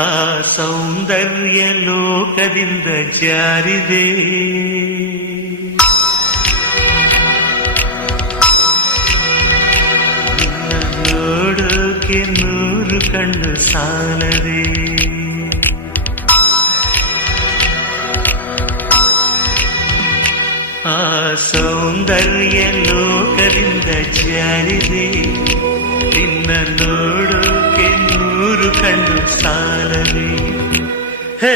ಆ ಸೌಂದರ್ಯ ಲೋಕದಿಂದ ಜಾರಿದೆ. ನೋಡೋಕೆ 100 ಕಣ್ಣು ಸಾಲದೆ. ಆ ಸೌಂದರ್ಯ ಲೋಕದಿಂದ ಜಾರಿದೆ. ನಿನ್ನ ನೋಡೋಕೆ 100 ಕಣ್ಣು ಸಾಲದೆ. ಹೇ